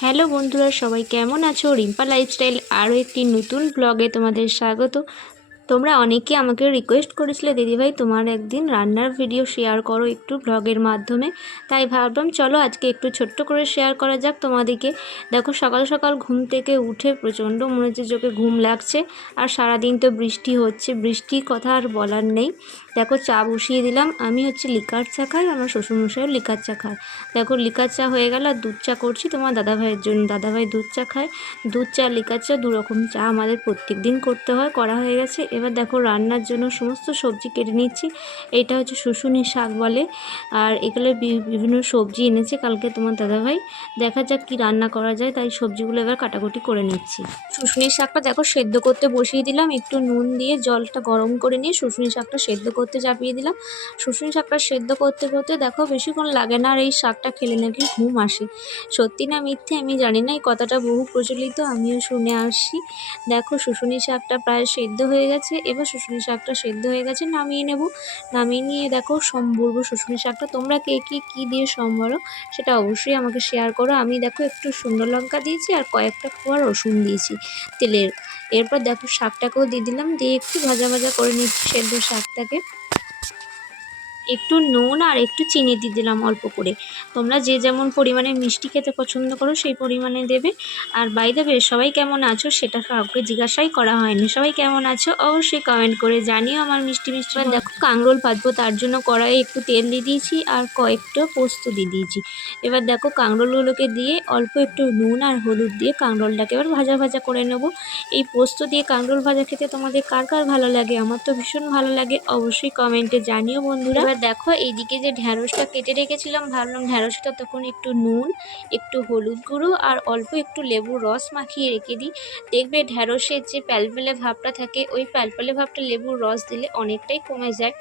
Hello বন্ধুরা, সবাই কেমন আছো? রিম্পা লাইফস্টাইল আরও একটি নতুন ব্লগে তোমাদের স্বাগত। তোমরা অনেকে আমাকে রিকোয়েস্ট করেছিলে, দিদিভাই তোমার একদিন রান্নার ভিডিও শেয়ার করো একটু ব্লগের মাধ্যমে। তাই ভাবলাম চলো আজকে একটু ছোট্ট করে শেয়ার করা যাক তোমাদেরকে। দেখো সকাল সকাল ঘুম থেকে উঠে প্রচণ্ড মনে হচ্ছে চোখে ঘুম লাগছে, আর সারাদিন তো বৃষ্টি হচ্ছে, বৃষ্টির কথা আর বলার নেই। দেখো চা বসিয়ে দিলাম, আমি হচ্ছে লিকার চা খাই, আমার শ্বশুরমশাইও লিকার চা খায়। দেখো লিকার চা হয়ে গেল, আর দুধ চা করছি তোমার দাদাভাইয়ের জন্য। দাদাভাই দুধ চা খায়। দুধ চা লিকার চা দুরকম চা আমাদের প্রত্যেক দিন করতে হয়, করা হয়ে গেছে। এবার দেখো রান্নার জন্য সমস্ত সবজি কেটে নিচ্ছি। এটা হচ্ছে শুশুনি শাক বলে, আর এগুলো বিভিন্ন সবজি এনেছে কালকে তোমার দাদাভাই। দেখা যাক কি রান্না করা যায়, তাই সবজিগুলো এবার কাটাকুটি করে নিচ্ছি। শুশুনি শাকটা দেখো সেদ্ধ করতে বসিয়ে দিলাম, একটু নুন দিয়ে জলটা গরম করে নিয়ে শুশুনি শাকটা সেদ্ধ করতে চাপিয়ে দিলাম। শুশুনি শাকটা সেদ্ধ করতে করতে দেখো বেশিক্ষণ লাগে না, আর এই শাকটা খেলে নাকি ঘুম আসে। সত্যি না মিথ্যে আমি জানি না, এই কথাটা বহু প্রচলিত, আমিও শুনে আসছি। দেখো শুশুনি শাকটা প্রায় সেদ্ধ হয়ে গেছে। এবার শুশুনি শাকটা সেদ্ধ হয়ে গেছে, নামিয়ে নেব। নামিয়ে নিয়ে দেখো সম্বরবো শুশুনি শাকটা। তোমরা কে কি দিয়ে সম্বরো সেটা অবশ্যই আমাকে শেয়ার করো। আমি দেখো একটু শুকনো লঙ্কা দিয়েছি আর কয়েকটা কোয়া রসুন দিয়েছি তেলের। এরপর দেখো শাকটাকেও দিয়ে দিলাম, দিয়ে একটু ভাজা ভাজা করে নিচ্ছি সেদ্ধ শাকটাকে। একটু নুন আর একটু চিনি দিয়ে দিলাম অল্প করে। তোমরা যে যেমন পরিমাণে মিষ্টি খেতে পছন্দ করো সেই পরিমাণে দেবে। আর বাই দ্য ওয়ে সবাই কেমন আছো সেটা কাউকে জিজ্ঞাসাই করা হয়নি, সবাই কেমন আছো অবশ্যই কমেন্ট করে জানিও আমার মিষ্টি মিষ্টি। এবার দেখো কাঁকরোল ভাজবো, তার জন্য কড়াইয়ে একটু তেল দিয়ে দিয়েছি আর কয়েকটা পোস্ত দিয়ে দিয়েছি। এবার দেখো কাঁকরোলগুলোকে দিয়ে অল্প একটু নুন আর হলুদ দিয়ে কাঁকরোলটাকে এবার ভাজা ভাজা করে নেব। এই পোস্ত দিয়ে কাঁকরোল ভাজা খেতে তোমাদের কার কার ভালো লাগে? আমার তো ভীষণ ভালো লাগে, অবশ্যই কমেন্টে জানিও বন্ধুরা। এবার দেখো এইদিকে যে ঢ্যাঁড়সটা কেটে রেখেছিলাম, ভাবলাম ঢ্যাঁড়সটা তখন একটু নুন, একটু হলুদ গুঁড়ো আর অল্প একটু লেবুর রস মাখিয়ে রেখে দিই। দেখবে ঢ্যাঁড়সের যে প্যালপেলে ভাবটা থাকে, ওই প্যালপেলে ভাবটা লেবুর রস দিলে অনেকটাই কমে যায়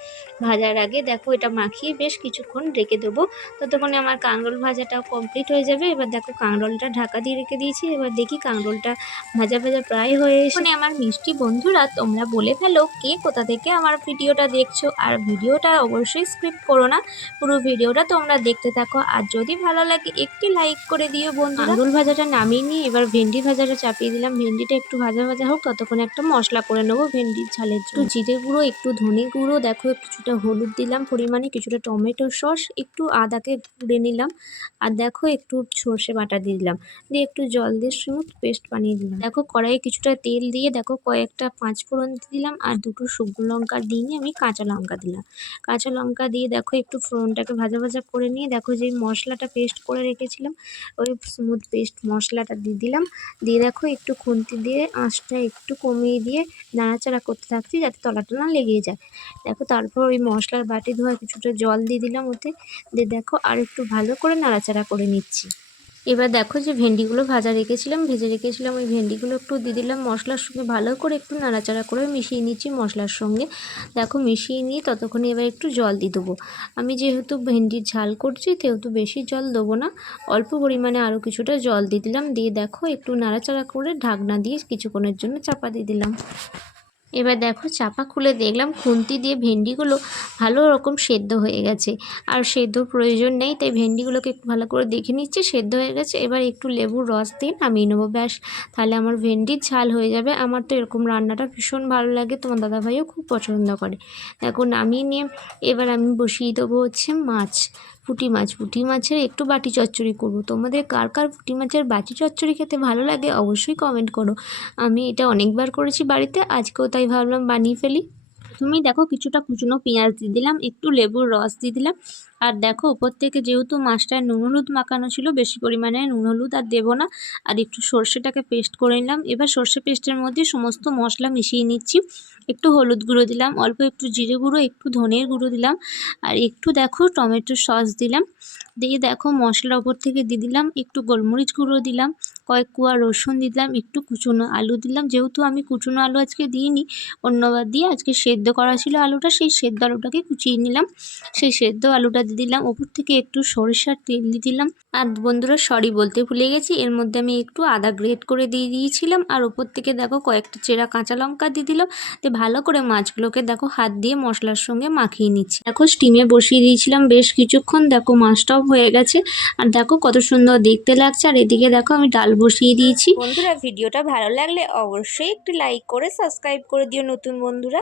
ভাজার আগে। দেখো এটা মাখিয়ে বেশ কিছুক্ষণ রেখে দেবো, ততক্ষণে আমার কাঁকরোল ভাজাটাও কমপ্লিট হয়ে যাবে। এবার দেখো কাঁকরোলটা ঢাকা দিয়ে রেখে দিয়েছি। এবার দেখি কাঁকরোলটা ভাজা ভাজা প্রায় হয়ে এসে। মানে আমার মিষ্টি বন্ধুরা তোমরা বলে ফেলো কে কোথা থেকে আমার ভিডিওটা দেখছো, আর ভিডিওটা অবশ্যই স্কিপ করো না, পুরো ভিডিওটা তোমরা দেখতে থাকো। আর যদি ভালো লাগে একটি লাইক করে দিও বন্ধুরা। কাঁকরোল ভাজাটা নামিয়ে নিয়ে এবার ভেন্ডি ভাজাটা চাপিয়ে দিলাম। ভেন্ডিটা একটু ভাজা ভাজা হোক, ততক্ষণে একটা মশলা করে নেবো ভেন্ডির ঝালের জন্য। একটু জিরে গুঁড়ো, একটু ধনে গুঁড়ো, দেখো কিছুটা হলুদ দিলাম পরিমাণে, কিছুটা টমেটো সস, একটু আদাকে গুঁড়ে নিলাম, আর দেখো একটু সর্ষে বাটা দিয়ে দিলাম, দিয়ে একটু জল দিয়ে স্মুথ পেস্ট বানিয়ে দিলাম। দেখো কড়াইয়ে কিছুটা তেল দিয়ে দেখো কয়েকটা পাঁচফোড়ন দিলাম আর দুটো শুকনো লঙ্কা দিয়ে আমি কাঁচা লঙ্কা দিলাম। কাঁচা লঙ্কা দিয়ে দেখো একটু ফোড়নটাকে ভাজা ভাজা করে নিয়ে দেখো যে মশলাটা পেস্ট করে রেখেছিলাম, ওই স্মুথ পেস্ট মশলাটা দিয়ে দিলাম। দিয়ে দেখো একটু খুন্তি দিয়ে আঁচটা একটু কমিয়ে দিয়ে নাড়াচাড়া করতে থাকছি যাতে তলাটা না লেগে যায়। দেখো তারপর ওই মশলার বাটি ধোয়া কিছুটা জল দিয়ে দিলাম ওতে, দিয়ে দেখো আর একটু ভালো করে নাড়াচাড়া করে নিচ্ছি। এবার দেখো যে ভেন্ডিগুলো ভেজে রেখেছিলাম ওই ভেন্ডিগুলো একটু দিয়ে দিলাম, মশলার সঙ্গে ভালো করে একটু নাড়াচাড়া করে মিশিয়ে নিচ্ছি মশলার সঙ্গে। দেখো মিশিয়ে নিয়ে ততক্ষণে এবার একটু জল দিয়ে দেবো। আমি যেহেতু ভেন্ডির ঝাল করছি সেহেতু বেশি জল দেবো না, অল্প পরিমাণে আরও কিছুটা জল দিয়ে দিলাম। দিয়ে দেখো একটু নাড়াচাড়া করে ঢাকনা দিয়ে কিছুক্ষণের জন্য চাপা দিয়ে দিলাম। এবার দেখো চাপা খুলে দেখলাম খুন্তি দিয়ে ভেন্ডিগুলো ভালো রকম সেদ্ধ হয়ে গেছে, আর সেদ্ধ প্রয়োজন নেই, তাই ভেন্ডিগুলোকে একটু ভালো করে দেখে নিচ্ছি সেদ্ধ হয়ে গেছে। এবার একটু লেবুর রস দিয়ে নামিয়ে নেবো, ব্যাস তাহলে আমার ভেন্ডির ঝাল হয়ে যাবে। আমার তো এরকম রান্নাটা ভীষণ ভালো লাগে, তোমার দাদাভাইও খুব পছন্দ করে। দেখো নামিয়ে নিয়ে এবার আমি বসিয়ে দেবো হচ্ছে মাছ, পুঁটি মাছ। পুঁটি মাছের একটু বাটি চচ্চড়ি করবো। তোমাদের কার কার পুঁটি মাছের বাটি চচ্চড়ি খেতে ভালো লাগে অবশ্যই কমেন্ট করো। আমি এটা অনেকবার করেছি বাড়িতে, আজকেও তাই ভাবলাম বানিয়ে ফেলি। তুমি দেখো কিছুটা কুচনো পেঁয়াজ দিয়ে দিলাম, একটু লেবুর রস দিয়ে দিলাম, আর দেখো ওপর থেকে যেহেতু মাছটায় নুন হলুদ মাখানো ছিল বেশি পরিমাণে নুন হলুদ আর দেবো না, আর একটু সর্ষেটাকে পেস্ট করে নিলাম। এবার সর্ষে পেস্টের মধ্যে সমস্ত মশলা মিশিয়ে নিচ্ছি। একটু হলুদ গুঁড়ো দিলাম, অল্প একটু জিরে গুঁড়ো, একটু ধনের গুঁড়ো দিলাম, আর একটু দেখো টমেটো সস দিলাম। দিয়ে দেখো মশলার ওপর থেকে দিয়ে দিলাম একটু গোলমরিচ গুঁড়ো দিলাম, কয়েক কোয়া রসুন দিলাম, একটু কুচনো আলু দিলাম। যেহেতু আমি কুচনো আলু আজকে দিইনি, অন্যবার দিয়ে আজকে সেদ্ধ করা ছিল আলুটা, সেই সেদ্ধ আলুটাকে কুচিয়ে নিলাম, সেই সেদ্ধ আলুটা দিয়ে দিলাম, ওপর থেকে একটু সরিষার তেল দিয়ে দিলাম। আর বন্ধুরা সরি বলতে ভুলে গেছি, এর মধ্যে আমি একটু আদা গ্রেট করে দিয়ে দিয়েছিলাম। আর ওপর থেকে দেখো কয়েকটা চেরা কাঁচা লঙ্কা দিয়ে দিলাম। তো ভালো করে মাছগুলোকে দেখো হাত দিয়ে মশলার সঙ্গে মাখিয়ে নিচ্ছি। দেখো স্টিমে বসিয়ে দিয়েছিলাম বেশ কিছুক্ষণ, দেখো মাছটাও হয়ে গেছে। আর দেখো কত সুন্দর দেখতে লাগছে। আর এদিকে দেখো আমি ডাল বসিয়ে দিয়েছি। বন্ধুরা ভিডিওটা ভালো লাগলে অবশ্যই একটু লাইক করে সাবস্ক্রাইব করে দিও নতুন বন্ধুরা।